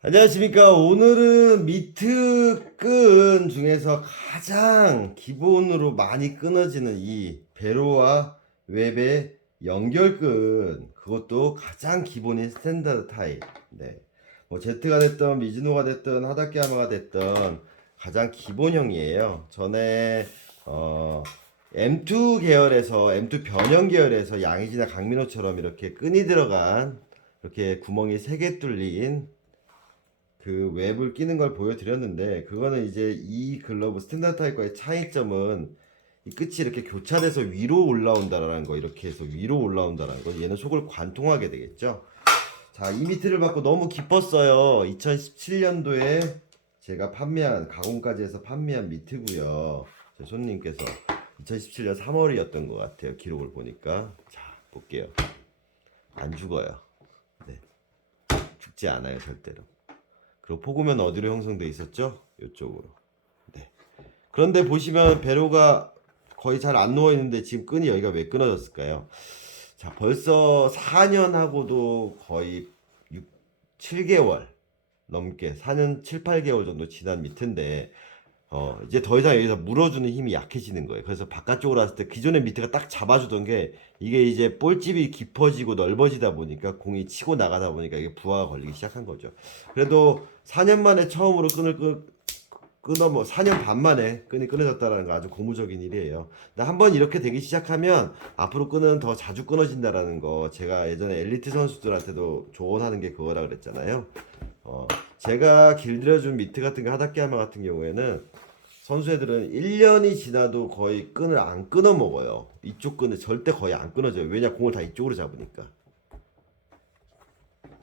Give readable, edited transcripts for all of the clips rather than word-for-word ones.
안녕하십니까. 오늘은 미트 끈 중에서 가장 기본으로 많이 끊어지는 이 배로와 웹의 연결끈, 그것도 가장 기본인 스탠다드 타입. 네. 뭐 Z가 됐던 미즈노가 됐던 하다케야마가 됐던 가장 기본형이에요. 전에 M2 계열에서 M2 변형 계열에서 양의지나 강민호처럼 이렇게 끈이 들어간, 이렇게 구멍이 3개 뚫린 그 웹을 끼는 걸 보여드렸는데, 그거는 이제 이 글러브 스탠다드 타입과의 차이점은 이 끝이 이렇게 교차돼서 위로 올라온다라는 거, 이렇게 해서 위로 올라온다라는 거. 얘는 속을 관통하게 되겠죠. 자, 이 미트를 받고 너무 기뻤어요. 2017년도에 제가 가공까지 해서 판매한 미트고요. 제 손님께서 2017년 3월이었던 것 같아요. 기록을 보니까. 자, 볼게요. 안 죽어요. 네, 죽지 않아요, 절대로. 그리고 포구면 어디로 형성돼 있었죠? 이쪽으로. 네. 그런데 보시면 배로가 거의 잘 안 누워 있는데 지금 끈이 여기가 왜 끊어졌을까요? 자, 벌써 4년하고도 거의 7개월 넘게, 4년 7, 8개월 정도 지난 밑인데, 이제 더 이상 여기서 물어주는 힘이 약해지는 거예요. 그래서 바깥쪽으로 왔을 때 기존의 밑에가 딱 잡아주던 게, 이게 이제 볼집이 깊어지고 넓어지다 보니까 공이 치고 나가다 보니까 이게 부하가 걸리기 시작한 거죠. 그래도 4년 만에 처음으로 끊어, 뭐 4년 반 만에 끈이 끊어졌다는 거 아주 고무적인 일이에요. 근데 한번 이렇게 되기 시작하면 앞으로 끈은 더 자주 끊어진다라는 거, 제가 예전에 엘리트 선수들한테도 조언하는 게 그거라 그랬잖아요. 제가 길들여준 미트 같은 거, 하다케야마 같은 경우에는 선수 애들은 1년이 지나도 거의 끈을 안 끊어 먹어요. 이쪽 끈을 절대 거의 안 끊어져요. 왜냐, 공을 다 이쪽으로 잡으니까.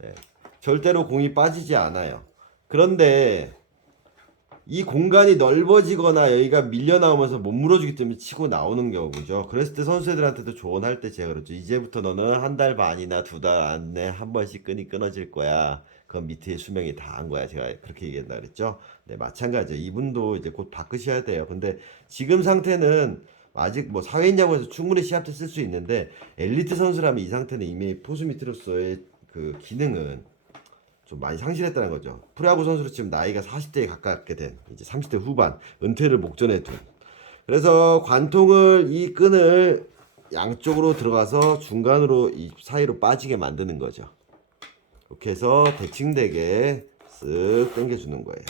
네. 절대로 공이 빠지지 않아요. 그런데 이 공간이 넓어지거나 여기가 밀려 나오면서 못 물어주기 때문에 치고 나오는 경우죠. 그랬을 때 선수들한테도 조언할 때 제가 그랬죠. 이제부터 너는 한 달 반이나 2달 안에 한 번씩 끈이 끊어질 거야. 그건 밑에 수명이 다 한 거야. 제가 그렇게 얘기했다 그랬죠. 네, 마찬가지예요. 이분도 이제 곧 바꾸셔야 돼요. 근데 지금 상태는 아직 뭐 사회인 야구에서 충분히 시합 때 쓸 수 있는데, 엘리트 선수라면 이 상태는 이미 포수 밑으로서의 그 기능은 좀 많이 상실했다는 거죠. 프로야구 선수로 지금 나이가 40대에 가깝게 된, 이제 30대 후반, 은퇴를 목전에 둔. 그래서 관통을, 이 끈을 양쪽으로 들어가서 중간으로 이 사이로 빠지게 만드는 거죠. 이렇게 해서 대칭되게 쓱 당겨주는 거예요.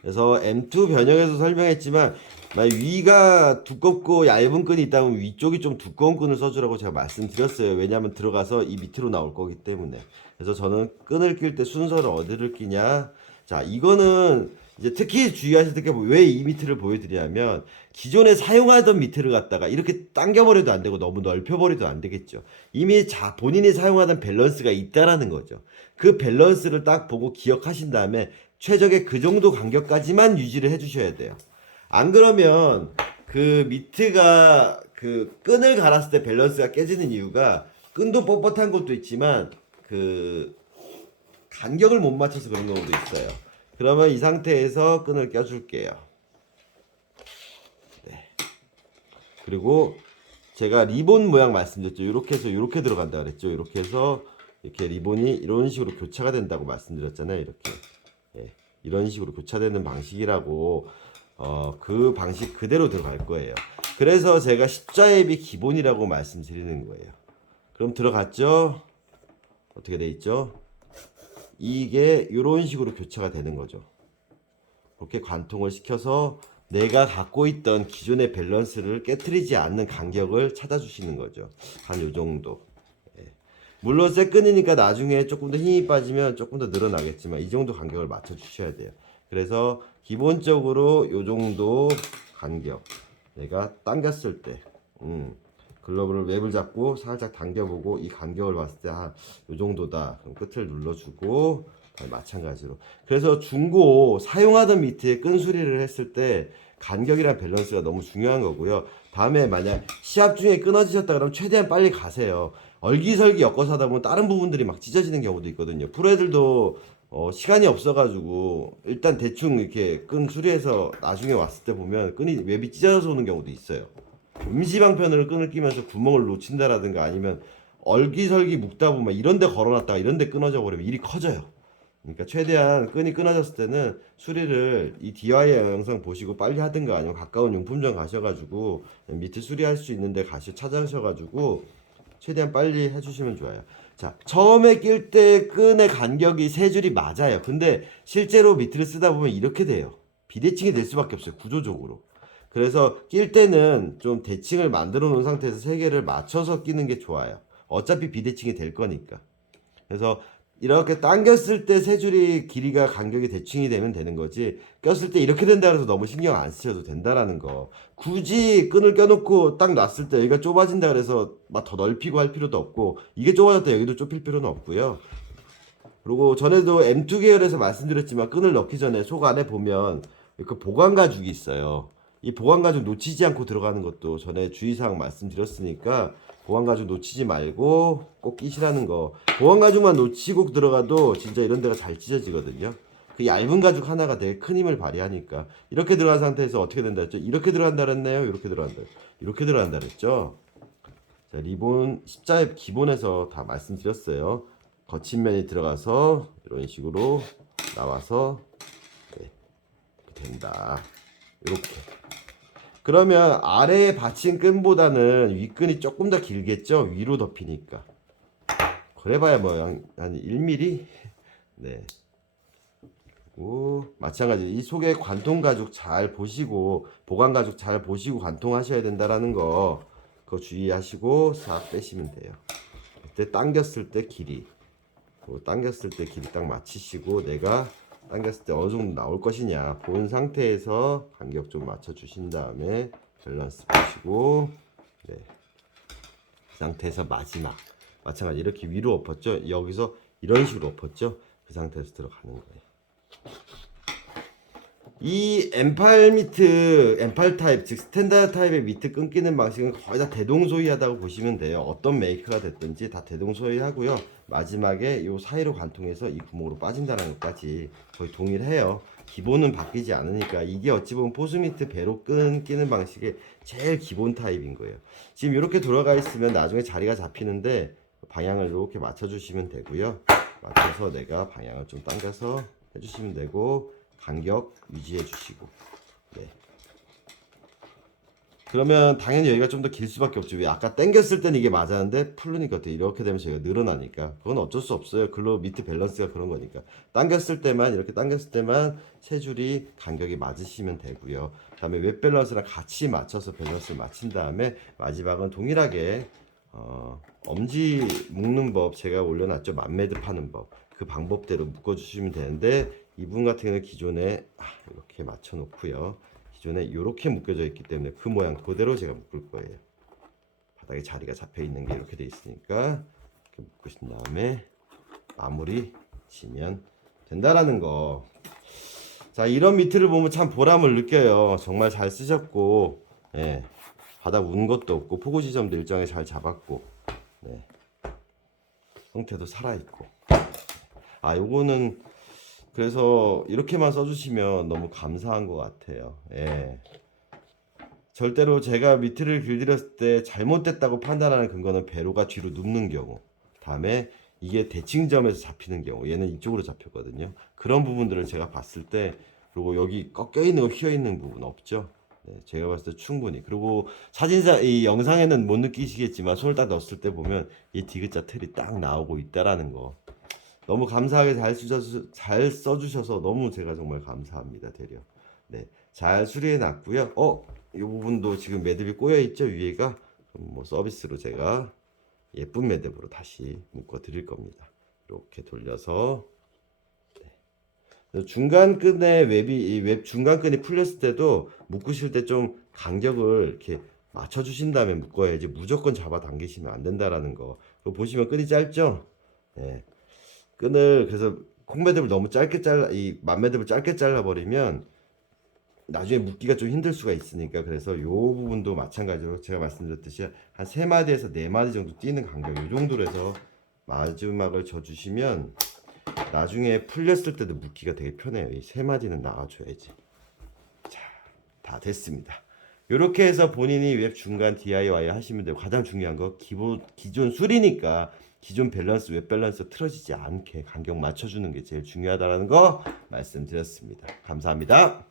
그래서 M2 변형에서 설명했지만, 위가 두껍고 얇은 끈이 있다면 위쪽이 좀 두꺼운 끈을 써주라고 제가 말씀드렸어요. 왜냐하면 들어가서 이 밑으로 나올 거기 때문에. 그래서 저는 끈을 낄 때 순서를 어디를 끼냐. 자, 이거는 이제 특히 주의하실 게, 왜 이 미트를 보여드리냐면, 기존에 사용하던 미트를 갖다가 이렇게 당겨버려도 안 되고 너무 넓혀버려도 안 되겠죠. 이미 본인이 사용하던 밸런스가 있다라는 거죠. 그 밸런스를 딱 보고 기억하신 다음에 최적의 그 정도 간격까지만 유지를 해주셔야 돼요. 안 그러면 그 미트가 그 끈을 갈았을 때 밸런스가 깨지는 이유가, 끈도 뻣뻣한 것도 있지만 그 간격을 못 맞춰서 그런 경우도 있어요. 그러면 이 상태에서 끈을 껴줄게요. 네. 그리고 제가 리본 모양 말씀드렸죠. 이렇게 해서 이렇게 들어간다 그랬죠. 이렇게 해서 이렇게 리본이 이런 식으로 교차가 된다고 말씀드렸잖아요. 이렇게. 예, 이런 식으로 교차되는 방식이라고, 그 방식 그대로 들어갈 거예요. 그래서 제가 십자앱이 기본이라고 말씀드리는 거예요. 그럼 들어갔죠? 어떻게 돼 있죠? 이게 이런 식으로 교차가 되는 거죠. 이렇게 관통을 시켜서 내가 갖고 있던 기존의 밸런스를 깨트리지 않는 간격을 찾아주시는 거죠. 한 요 정도. 물론 새 끈이니까 나중에 조금 더 힘이 빠지면 조금 더 늘어나겠지만, 이 정도 간격을 맞춰 주셔야 돼요. 그래서 기본적으로 요 정도 간격, 내가 당겼을 때, 글러브를 웹을 잡고 살짝 당겨보고 이 간격을 봤을 때 한 요 정도다. 그럼 끝을 눌러주고, 마찬가지로. 그래서 중고 사용하던 미트에 끈 수리를 했을 때 간격이랑 밸런스가 너무 중요한 거고요. 다음에 만약 시합 중에 끊어지셨다 그러면 최대한 빨리 가세요. 얼기설기 엮어서 하다 보면 다른 부분들이 막 찢어지는 경우도 있거든요. 프로애들도 시간이 없어가지고 일단 대충 이렇게 끈 수리해서 나중에 왔을 때 보면 끈이 웹이 찢어져서 오는 경우도 있어요. 임시방편으로 끈을 끼면서 구멍을 놓친다라든가, 아니면 얼기설기 묶다 보면 이런 데 걸어놨다가 이런 데 끊어져 버리면 일이 커져요. 그러니까 최대한 끈이 끊어졌을 때는 수리를 이 DIY 영상 보시고 빨리 하든가 아니면 가까운 용품점 가셔가지고 밑에 수리할 수 있는데 찾아가셔가지고 최대한 빨리 해주시면 좋아요. 자, 처음에 낄 때 끈의 간격이 세 줄이 맞아요. 근데 실제로 미트를 쓰다 보면 이렇게 돼요. 비대칭이 될 수밖에 없어요. 구조적으로. 그래서 낄 때는 좀 대칭을 만들어 놓은 상태에서 세 개를 맞춰서 끼는 게 좋아요. 어차피 비대칭이 될 거니까. 그래서 이렇게 당겼을 때 세 줄이 길이가 간격이 대칭이 되면 되는 거지, 꼈을 때 이렇게 된다 그래서 너무 신경 안 쓰셔도 된다라는 거. 굳이 끈을 껴놓고 딱 놨을 때 여기가 좁아진다 그래서 막 더 넓히고 할 필요도 없고, 이게 좁아졌다 여기도 좁힐 필요는 없고요. 그리고 전에도 M2 계열에서 말씀드렸지만 끈을 넣기 전에 속 안에 보면 그 보관 가죽이 있어요. 이 보관 가죽 놓치지 않고 들어가는 것도 전에 주의사항 말씀드렸으니까 보관 가죽 놓치지 말고 꼭 끼시라는 거. 보관 가죽만 놓치고 들어가도 진짜 이런 데가 잘 찢어지거든요. 그 얇은 가죽 하나가 되게 큰 힘을 발휘하니까. 이렇게 들어간 상태에서 어떻게 된다 했죠? 이렇게 들어간다 그랬나요? 이렇게 들어간다. 이렇게 들어간다 그랬죠? 자, 리본 십자의 기본에서 다 말씀드렸어요. 거친 면이 들어가서 이런 식으로 나와서 네, 이렇게 된다. 이렇게. 그러면 아래에 받친 끈보다는 윗끈이 조금 더 길겠죠? 위로 덮이니까. 그래봐야 뭐 한 1mm? 네. 그리고 마찬가지로 이 속에 관통 가죽 잘 보시고, 보관 가죽 잘 보시고 관통하셔야 된다라는 거, 그거 주의하시고 싹 빼시면 돼요. 그때 당겼을 때 길이, 당겼을 때 길이 딱 맞추시고, 내가 당겼을 때 어느 정도 나올 것이냐 본 상태에서 간격 좀 맞춰 주신 다음에 밸런스 보시고, 네. 그 상태에서 마찬가지 이렇게 위로 엎었죠. 여기서 이런 식으로 엎었죠. 그 상태에서 들어가는 거예요. 이 M8 미트, M8 타입, 즉 스탠다드 타입의 미트 끊기는 방식은 거의 다 대동소이하다고 보시면 돼요. 어떤 메이커가 됐든지 다 대동소이하고요. 마지막에 요 사이로 관통해서 이 구멍으로 빠진다는 것까지 거의 동일해요. 기본은 바뀌지 않으니까. 이게 어찌 보면 포스미트 배로 끊기는 방식의 제일 기본 타입인 거예요. 지금 이렇게 돌아가 있으면 나중에 자리가 잡히는데 방향을 이렇게 맞춰주시면 되고요. 맞춰서 내가 방향을 좀 당겨서 해주시면 되고, 간격 유지해 주시고. 네. 그러면 당연히 여기가 좀 더 길 수밖에 없죠. 왜 아까 당겼을 때는 이게 맞았는데 풀르니까 이렇게 되면 저희가 늘어나니까 그건 어쩔 수 없어요. 글로 미트 밸런스가 그런 거니까. 당겼을 때만, 이렇게 당겼을 때만 세 줄이 간격이 맞으시면 되고요. 그다음에 웹 밸런스랑 같이 맞춰서 밸런스를 맞춘 다음에 마지막은 동일하게 엄지 묶는 법 제가 올려놨죠. 맘매드 파는 법. 그 방법대로 묶어주시면 되는데, 이분 같은 경우는 기존에 이렇게 맞춰 놓고요. 기존에 이렇게 묶여져 있기 때문에 그 모양 그대로 제가 묶을 거예요. 바닥에 자리가 잡혀 있는 게 이렇게 돼 있으니까 이렇게 묶으신 다음에 마무리 지면 된다라는 거. 자, 이런 미트를 보면 참 보람을 느껴요. 정말 잘 쓰셨고, 예, 바닥 운 것도 없고 포구 지점도 일정하게 잘 잡았고, 네, 형태도 살아있고. 요거는 그래서 이렇게만 써주시면 너무 감사한 것 같아요. 예. 절대로 제가 미트를 길들였을 때 잘못됐다고 판단하는 근거는 배로가 뒤로 눕는 경우, 다음에 이게 대칭점에서 잡히는 경우, 얘는 이쪽으로 잡혔거든요. 그런 부분들을 제가 봤을 때, 그리고 여기 꺾여 있는 거 휘어 있는 부분 없죠. 네, 제가 봤을 때 충분히. 그리고 이 영상에는 못 느끼시겠지만 손을 딱 넣었을 때 보면 이 디귿자 틀이 딱 나오고 있다라는 거. 너무 감사하게 잘 써주셔서 너무 제가 정말 감사합니다, 대려. 네, 잘 수리해 놨고요. 이 부분도 지금 매듭이 꼬여 있죠, 위에가. 그럼 뭐 서비스로 제가 예쁜 매듭으로 다시 묶어 드릴 겁니다. 이렇게 돌려서. 네. 중간 끈에 웹 중간 끈이 풀렸을 때도 묶으실 때 좀 간격을 이렇게 맞춰 주신 다음에 묶어야지, 무조건 잡아 당기시면 안 된다라는 거. 그거 보시면 끈이 짧죠? 네. 끈을, 그래서 콩매듭을 너무 짧게 이 만매듭을 짧게 잘라버리면 나중에 묶기가 좀 힘들 수가 있으니까, 그래서 요 부분도 마찬가지로 제가 말씀드렸듯이 한 3마디에서 4마디 정도 뛰는 간격, 요 정도로 해서 마지막을 져주시면 나중에 풀렸을 때도 묶기가 되게 편해요. 이 3마디는 나와줘야지. 자, 다 됐습니다. 이렇게 해서 본인이 웹 중간 DIY 하시면 되고, 가장 중요한 거 기존 술이니까 기존 밸런스, 웹 밸런스 틀어지지 않게 간격 맞춰주는 게 제일 중요하다는 거 말씀드렸습니다. 감사합니다.